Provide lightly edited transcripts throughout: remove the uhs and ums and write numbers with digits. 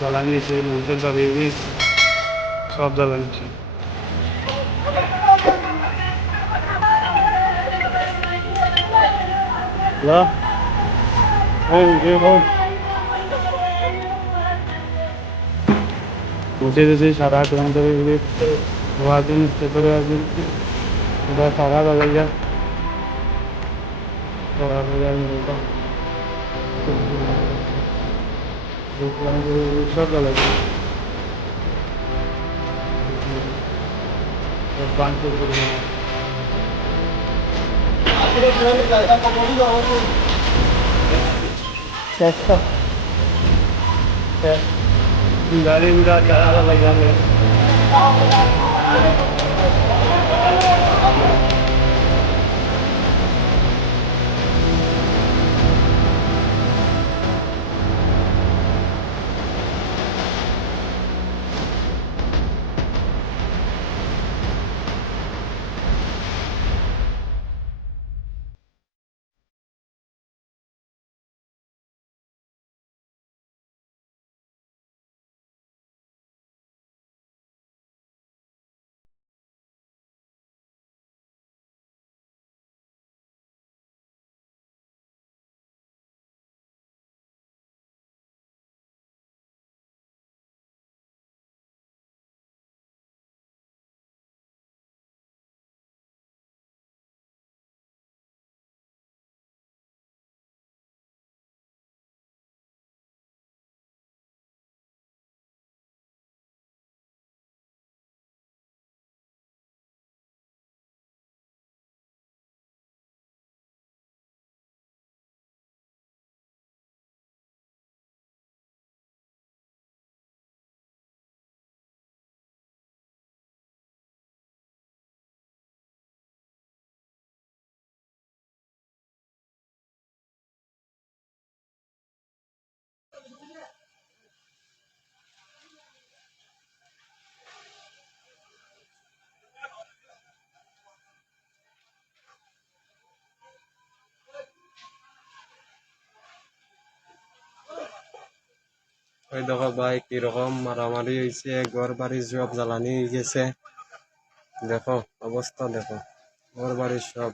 জ্বালানি দিচ্ছে, মানুষের দাবি সব জ্বালানি দিচ্ছে। হ্যালো, বসে দিয়েছি 7-8 ঘন্টা ধরে ধোয়ার জন্য পেপারে আসবেন ওটা সারা বেলা যায় সব জ্বালাই বাঞ্চ চেষ্টা गाड़ी उड़ा चला लगा ওই দেখো ভাই কিরকম মারামারি হয়েছে, ঘর বাড়ি সব জ্বালানি হয়ে গেছে। দেখো অবস্থা দেখো, ঘর বাড়ি সব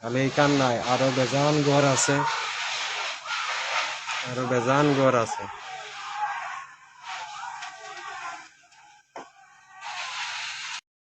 খালি এইখান নাই, আরো বেজান ঘর আছে, আরো বেজান ঘর আছে।